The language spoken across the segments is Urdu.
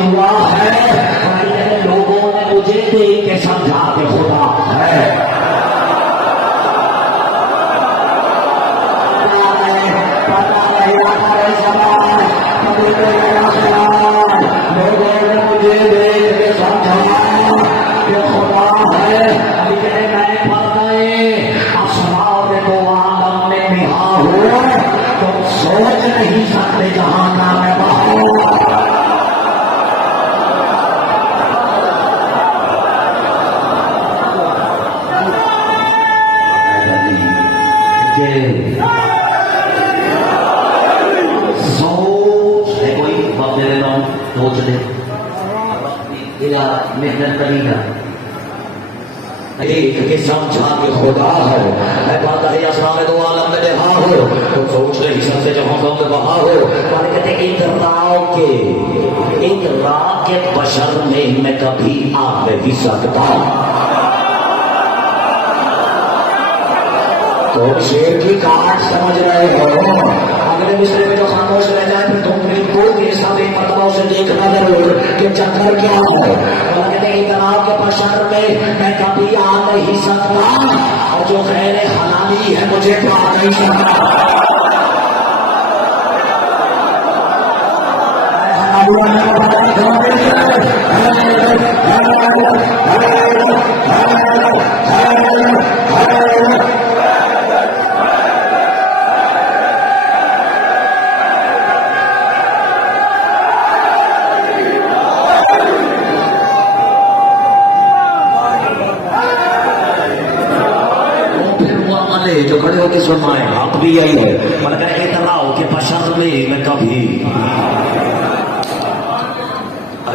دعا ہے لوگوں نے مجھے دیکھ کے سمجھا کہ خدا ہے. لوگوں نے مجھے دیکھ کے سمجھا کہ خدا ہے. لیکن میں پڑھ گئے اسرار دو عالم میں نہا ہوا تم سوچ نہیں سکتے جہاں نام ہے وہاں. محنت کرے گا ایک کے سمجھا کہ خدا ہے. میں بات ہے اسرار دو عالم میں نہا ہو تو سوچ نہیں سکتے جب ہم لوگ وہاں ہو. کہتے ایک راہ کے بشر میں کبھی آ نہیں سکتا. تو شیر کی کاٹ سمجھ رہے ہو. اگلے مصرے میں جو خاموش رہ جائے پھر تم بالکل کے ساتھ ایک مرتبہ اسے دیکھنا ضرور کہ چکر کیا ہے. کہتے ہیں اتنا کے بشر میں کبھی آ نہیں سکتا اور جو غیر حلالی ہے مجھے پا نہیں سکتا. جو کھڑے ہو کے سنائے آپ بھی یہی ہے. مگر اتنا ہو کہ بشر میں کبھی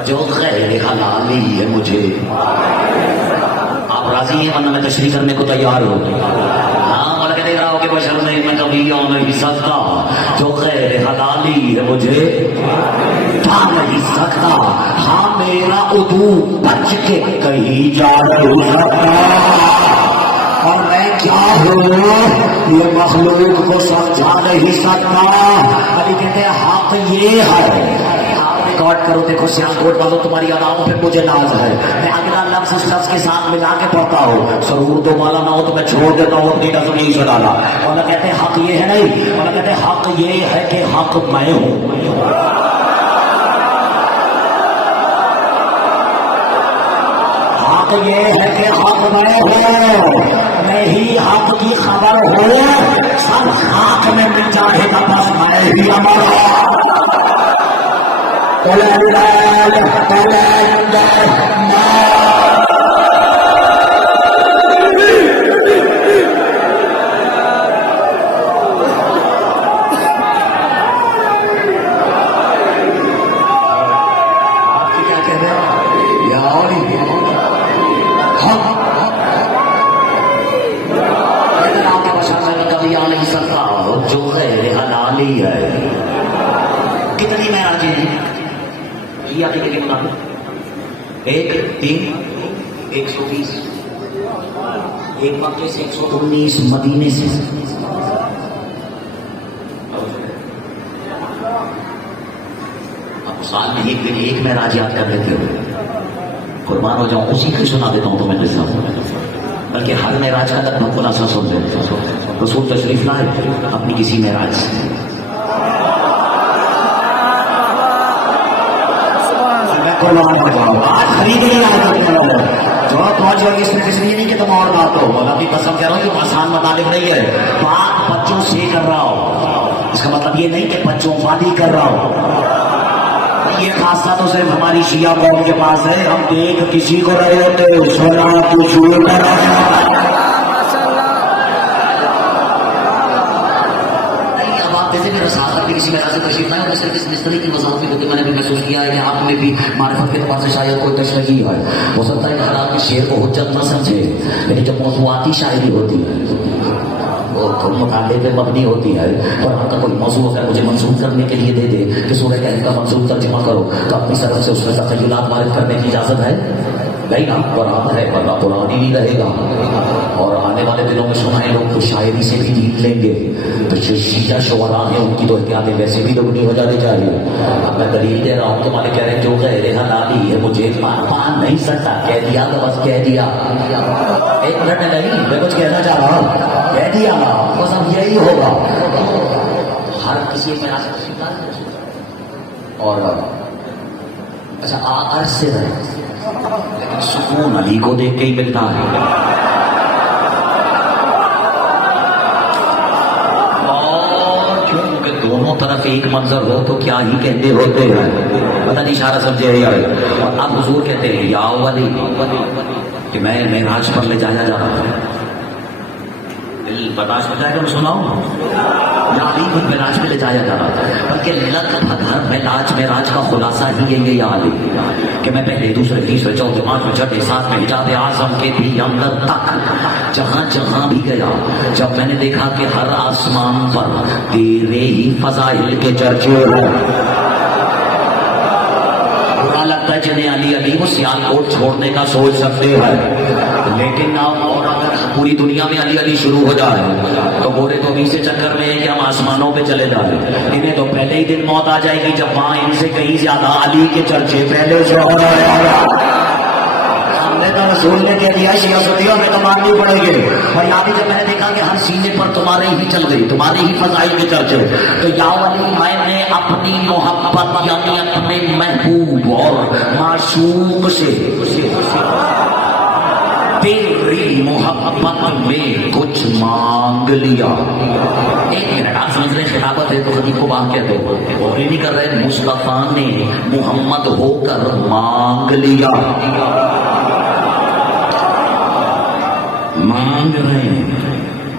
جو غیر حلالی ہے مجھے. آپ راضی ہیں ورنہ میں تشریح کرنے کو تیار ہو. ہاں مگر دیکھ رہا ہو کہ بشر میں کبھی آ نہیں سکتا جو غیر حلالی ہے مجھے پا نہیں سکتا. ہاں میرا ادو بچ کے کہیں جا نہیں سکتا اور میں کیا ہوں یہ مخلوق کو سمجھا نہیں سکتا. ابھی کہتے ہیں حق یہ ہے. آپ ریکارڈ کرو دیکھو سیاہ کوٹ والوں تمہاری اداؤں پہ مجھے ناز ہے. میں اگلا لفظ اس لفظ کے ساتھ ملا کے پڑھتا ہوں. سرور دو مالا نہ ہو تو میں چھوڑ دیتا ہوں اپنی نظر نہیں سے ڈالا. اور کہتے ہیں حق یہ ہے نہیں. اور کہتے ہیں حق یہ ہے کہ حق میں ہوں. حق یہ ہے کہ حق میں ہوں. ہی حق کی خبر ہو سب خاک میں مل جائے گا بس میں ہی ہمارا. آپ کیا کہہ رہے ہیں یا اور کبھی آ نہیں سکتا جو غیر حلالی ہے. کتنی میں آج یہ آگے کے مطابق 1 3 120 ایک مکے سے 119 مدینے سے. اب سال میں ایک میں راج یاد کر لیتے ہو. قربان ہو جاؤں اسی کو سنا دیتا ہوں تو میں جیسا بلکہ ہر معراج کا تک خلاصہ سن رہے. رسول تشریف لائے اپنی کسی معراج سے آج خرید اس میں اس لیے نہیں کہ تم اور بات ہو. اپنی قسم کہہ رہا ہوں کہ آسان مطالب نہیں ہے. بات بچوں سے کر رہا ہو. اس کا مطلب یہ نہیں کہ بچوں وادی کر رہا ہو. یہ خاصہ تو صرف ہماری شیعہ قوم کے پاس ہے. ہم دیکھ کسی کو رہے ہوتے سونا کچھ کسی میں سے تشریف آئے. میں صرف اس مستری کی وضاحت بھی ہوتی میں نے بھی محسوس کیا ہے کہ آپ میں بھی معرفت کے اعتبار سے شاید کوئی تشریح ہے. ہو سکتا ہے کہ حالات کے شعر کو حجت نہ سمجھے لیکن جب موضوعاتی شاعری ہوتی ہے وہ مقابلے پہ مبنی ہوتی ہے اور ہم کا کوئی موضوع ہے مجھے منسوخ کرنے کے لیے دے دے کہ سورہ کہف کا منسوخ ترجمہ کرو تو اپنی طرف سے اس میں تخیلات وارد کرنے کی اجازت ہے. نہیں نا، قرآن ہے ورنہ قرآن ہی نہیں رہے گا. اور آنے والے دنوں میں سنا ہے لوگ شاعری سے بھی جیت لیں گے. تو جو شیعہ شعراء ہیں ان کی تو احتیاطیں ویسے بھی دگنی ہو جانی چاہیے. اب میں دلیل دے رہا ہوں، تمہارے کہہ رہے ہیں جو غیر حلالی ہے مجھے مان نہیں سکتا. کہہ دیا تو بس کہہ دیا. ایک منٹ نہیں، میں کچھ کہنا چاہ رہا ہوں. کہہ دیا بس اب یہی ہوگا. ہر کسی میں اور اچھا عرض سے رہے، لیکن سکون علی کو دیکھ کے ہی ملتا ہے. اور کیونکہ دونوں طرف ایک منظر ہو تو کیا ہی کہتے ہوتے ہیں. پتہ نہیں اشارہ سمجھے یا اور اب حضور کہتے ہیں یا ولی کہ میں معراج پر لے جایا جا رہا ہوں. برداشت ہو جائے گا میں سناؤں یا علی کو معراج پہ لے جایا جا رہا تھا. بلکہ لگ بھگ ہر معراج کا خلاصہ ہی یہ یا علی کہ میں پہلے دوسرے تیسرے چوتھے پانچویں چھٹے ساتویں حجاب اعظم کے بھی اندر تک جہاں جہاں بھی گیا، جب میں نے دیکھا کہ ہر آسمان پر تیرے ہی فضائل کے چرچے ہوں. برا لگتا ہے جنہیں علی علی وہ سیال کوٹ چھوڑنے کا سوچ سکتے ہیں، لیکن اور اگر پوری دنیا میں علی علی شروع ہو جائے تو گورے تو بھی سے چکر میں ہے کہ ہم آسمانوں پہ چلے جائیں. انہیں تو پہلے ہی دن موت آ جائے گی جب وہاں ان سے کہیں زیادہ علی کے چرچے پہلے سے ہو رہے ہیں. ہم نے تو رسول نے کہہ دیا شیعہ سنیوں میں تو ماننی پڑے گی. اور یہاں بھی جب میں نے دیکھا کہ ہر سینے پر تمہارے ہی چل گئی، تمہارے ہی فضائل کے چرچے، تو یا ولی میں نے اپنی محبت یعنی اپنے محبوب اور معشوق سے تیری محبت میں کچھ مانگ لیا. ایک منٹ، آپ سمجھ رہے ہیں خطابت ہے تو خطیب کو بات کہتے ہو، وہ نہیں کر رہے. مصطفیٰ نے محمد ہو کر مانگ لیا. مانگ رہے ہیں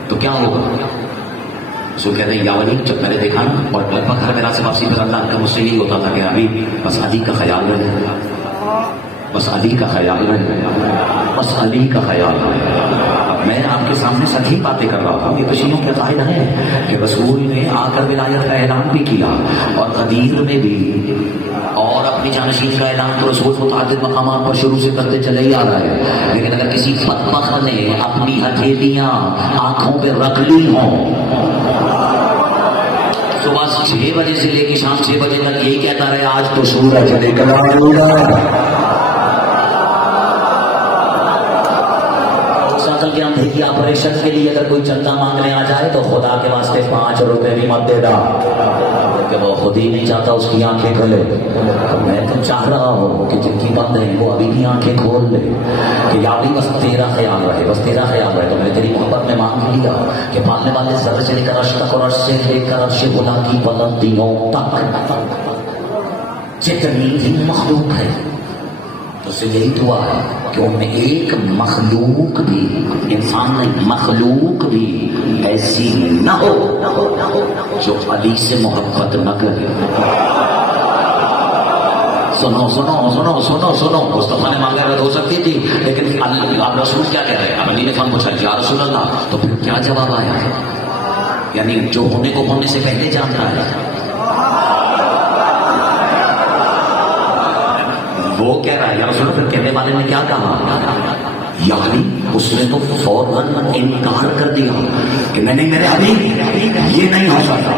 تو کیا ہوگا؟ سو کہتے ہیں یا ولی جب میں نے دیکھا نا، اور لگ بھگ ہر میرا سے واپسی پر اللہ کا مجھ سے یہی ہوتا تھا کہ ابھی بس علی کا خیال رہے، بس علی کا خیال رہے، بس علی کا خیال رہے. اب میں آپ کے سامنے سچی باتیں کر رہا ہوں. یہ کشیوں کے قائد ہیں کہ رسول نے آ کر ولایت کا اعلان بھی کیا اور غدیر میں بھی، اور اپنی جانشین کا اعلان تو رسول متعدد مقامات پر شروع سے کرتے چلے ہی آ رہا ہے. لیکن اگر کسی بدبخت نے اپنی ہتھیلیاں آنکھوں پہ رکھ لی ہوں، صبح 6 بجے سے لے کے شام 6 بجے تک یہی کہتا رہے آج تو سورج نکلا ہوگا. کے اندھے کی آپریشن کے لیے اگر کوئی چندہ مانگنے آ جائے تو خدا کے واسطے 5 روپے بھی مت دے گا کہ وہ خود ہی نہیں چاہتا اس کی آنکھیں کھلے. میں تو چاہ رہا ہوں کہ جن کی بند ہیں وہ ابھی کی آنکھیں کھول لے کہ یا بھی بس تیرا خیال رہے، بس تیرا خیال رہے. تو میں تیری محبت میں مانگ لیا کہ پالنے والے ذرے سے لے کر عرش تک اور عرش سے لے کر عرش بلا کی بلندیوں تک جتنی بھی مخلوق ہے تو سے یہی دعا ہے کہ ان میں ایک مخلوق بھی، انسان نہیں مخلوق بھی ایسی نہ ہو جو علی سے محبت نہ کرے. سنو سنو سنو سنو سنو، مصطفیٰ نے مانگا رد ہو سکتی تھی، لیکن آپ رسول کیا کہہ رہے ہیں؟ اب علی نے فن پوچھا یا رسول اللہ، تو پھر کیا جواب آیا؟ یعنی جو ہونے کو ہونے سے پہلے جانتا ہے وہ کہہ رہا ہے یا رسول اللہ. پھر کہنے والے نے کیا کہا؟ یعنی اس نے تو فوراً انکار کر دیا کہ میں نہیں، میرے علی یہ نہیں ہو سکتا.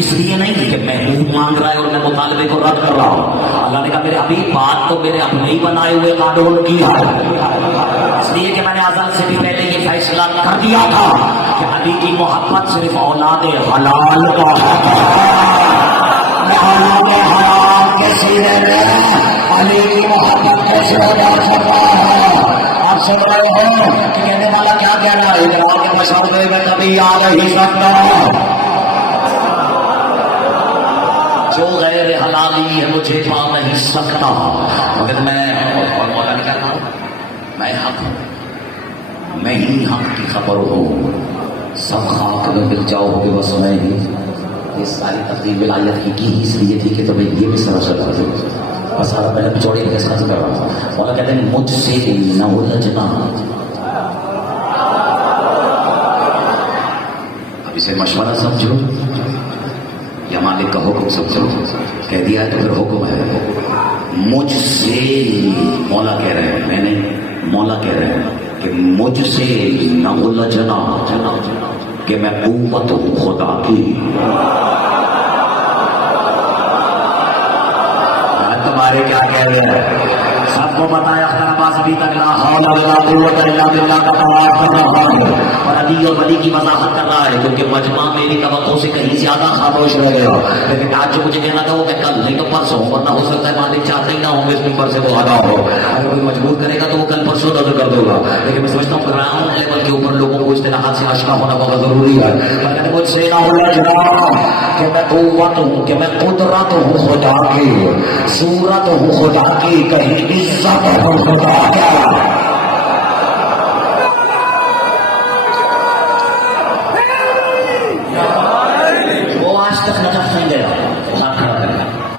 اس لیے نہیں کہ محبوب مانگ رہا ہے اور میں مطالبے کو رد کر رہا ہوں. اللہ نے کہا میرے ابھی بات تو میرے اپنے ہی بنائے ہوئے قانون کی ہے، اس لیے کہ میں نے آزاد سے بھی پہلے یہ فیصلہ کر دیا تھا کہ علی کی محبت صرف اولاد حلال کا حق ہے. سینے میں علی کی محبت کیسے ہو جا سکتا ہے؟ آپ سن رہے ہو کہ کہنے والا کیا کہہ رہا ہے؟ جواب کے مشورے میں کبھی آ نہیں سکتا. جو غیر حلالی ہے مجھے پا نہیں سکتا. مگر میں اور مولا نے کیا کہا؟ میں حق ہوں، میں ہی حق کی خبر ہوں. سب خاک میں مل جاؤ گے بس میں ہی. یہ ساری تقدیر ولایت کی اس لیے تھی کہ تمہیں یہ بھی سمجھ چلا تھی. بس میں نے چوڑی کے ساتھ کر رہا تھا. مولا کہتے ہیں مجھ سے نہ الجھنا. اب اسے مشورہ سمجھو یا مالک کا حکم سمجھو. کہہ دیا ہے تو پھر حکم ہے. مجھ سے مولا کہہ رہے ہیں، میں نے مولا کہہ رہے ہیں کہ مجھ سے نہ الجھنا کہ میں قوت ہوں خدا کی. تمہارے کیا کہہ رہے ہیں؟ سب کو بتایا نماز ابھی تک لا حول ولا قوت الا باللہ کا طواف کر رہا ہے اور علی اور ولی کی وضاحت کر رہا ہے، کیونکہ مجمع میری توقع سے کہیں زیادہ خاموش رہے گا. لیکن آج جو مجھے کہنا تھا وہ میں کل نہیں تو پرسوں، ورنہ ہو سکتا ہے مالک چاہتے ہی نہ ہوں گے اس ممبر سے وہ ادا ہو. اگر کوئی مجبور کرے گا تو وہ کل پرسوں نظر کر دوں گا. لیکن میں سمجھتا ہوں گراؤنڈ لیول کے اوپر لوگوں کو اصطلاحات سے آشنا ہونا بہت ضروری ہے. مگر مجھ سے نہ ہونا کہ میں قوت ہوں، کہ میں قدرت ہوں خدا کی، صورت ہوں خدا کی، کہیں عزت